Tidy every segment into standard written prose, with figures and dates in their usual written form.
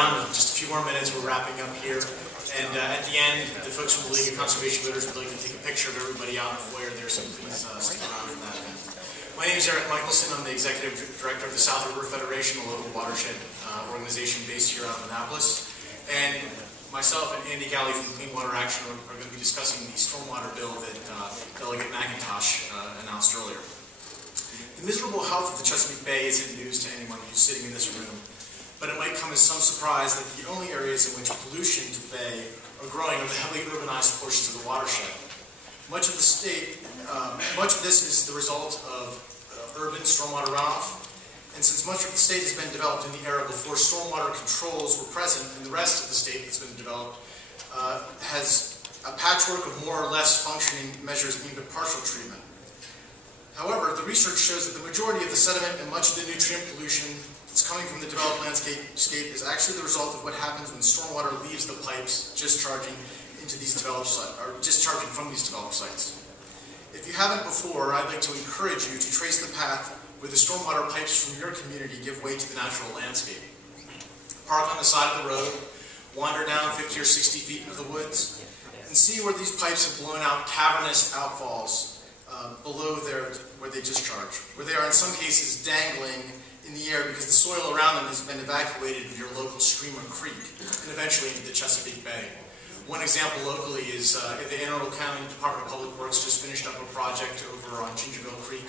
around. Just a few more minutes, we're wrapping up here. And at the end, the folks from the League of Conservation Builders would like to take a picture of everybody out in the foyer there, so please stick around for that event. My name is Erik. I'm the Executive Director of the South River Federation, a local watershed organization based here out of Annapolis. And myself and Andy Galley from Clean Water Action are going to be discussing the stormwater bill that Delegate McIntosh announced earlier. The miserable health of the Chesapeake Bay isn't news to anyone who's sitting in this room, but it might come as some surprise that the only areas in which pollution to the bay are growing are the heavily urbanized portions of the watershed. Much of this is the result of urban stormwater runoff, and since much of the state has been developed in the era before stormwater controls were present, and the rest of the state that's been developed has a patchwork of more or less functioning measures aimed at partial treatment. However, the research shows that the majority of the sediment and much of the nutrient pollution that's coming from the developed landscape is actually the result of what happens when stormwater leaves the pipes discharging into these developed sites, or discharging from these developed sites. If you haven't before, I'd like to encourage you to trace the path where the stormwater pipes from your community give way to the natural landscape. Park on the side of the road, wander down 50 or 60 feet into the woods, and see where these pipes have blown out cavernous outfalls below where they discharge, where they are in some cases dangling in the air because the soil around them has been evacuated of your local stream or creek and eventually into the Chesapeake Bay. One example locally is the Anne Arundel County Department of Public Works just finished up a project over on Gingerville Creek.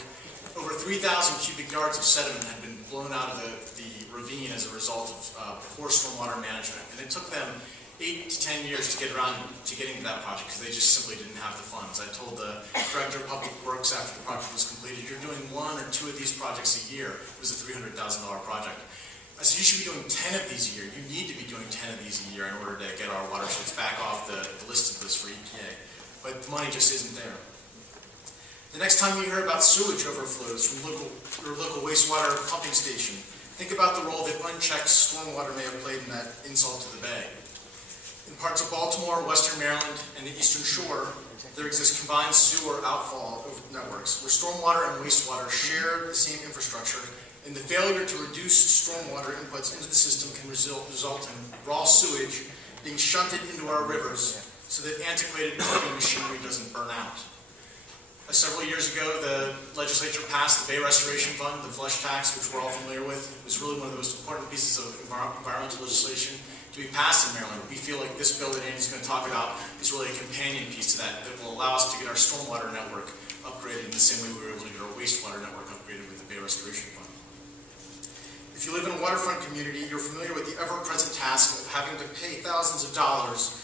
Over 3,000 cubic yards of sediment had been blown out of the ravine as a result of poor stormwater management, and it took them 8 to 10 years to get around to getting to that project because they just simply didn't have the funds. I told the Director of Public Works after the project was completed, you're doing 1 or 2 of these projects a year. It was a $300,000 project. I said, you should be doing 10 of these a year. You need to be doing 10 of these a year in order to get our watersheds back off the listed list for EPA. But the money just isn't there. The next time you hear about sewage overflows from your local wastewater pumping station, think about the role that unchecked stormwater may have played in that insult to the bay. In parts of Baltimore, Western Maryland, and the Eastern Shore, there exist combined sewer outfall networks where stormwater and wastewater share the same infrastructure, and the failure to reduce stormwater inputs into the system can result in raw sewage being shunted into our rivers so that antiquated pumping machinery doesn't burn out. Several years ago, the legislature passed the Bay Restoration Fund, the flush tax, which we're all familiar with. It was really one of the most important pieces of environmental legislation to be passed in Maryland. We feel like this bill that Andy's going to talk about is really a companion piece to that will allow us to get our stormwater network upgraded in the same way we were able to get our wastewater network upgraded with the Bay Restoration Fund. If you live in a waterfront community, you're familiar with the ever-present task of having to pay thousands of dollars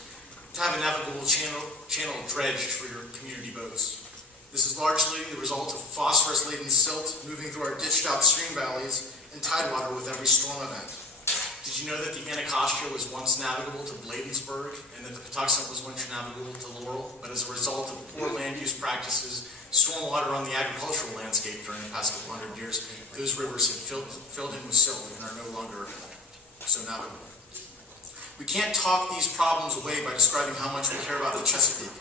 to have a navigable channel dredged for your community boats. This is largely the result of phosphorus-laden silt moving through our ditched-out stream valleys and tidewater with every storm event. Did you know that the Anacostia was once navigable to Bladensburg and that the Patuxent was once navigable to Laurel? But as a result of poor land use practices, stormwater on the agricultural landscape during the past couple hundred years, those rivers have filled in with silt and are no longer so navigable. We can't talk these problems away by describing how much we care about the Chesapeake.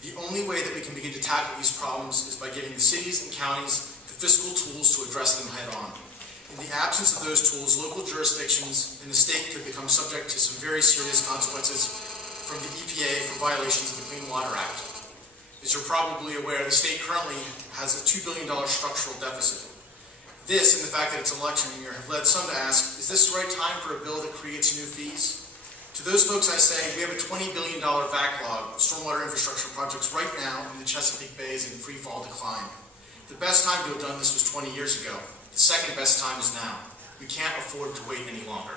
The only way that we can begin to tackle these problems is by giving the cities and counties the fiscal tools to address them head-on. In the absence of those tools, local jurisdictions in the state could become subject to some very serious consequences from the EPA for violations of the Clean Water Act. As you're probably aware, the state currently has a $2 billion structural deficit. This, and the fact that it's election year, have led some to ask, is this the right time for a bill that creates new fees? To those folks I say, we have a $20 billion backlog of stormwater infrastructure projects right now in the Chesapeake Bay is in free fall decline. The best time to have done this was 20 years ago. The second best time is now. We can't afford to wait any longer.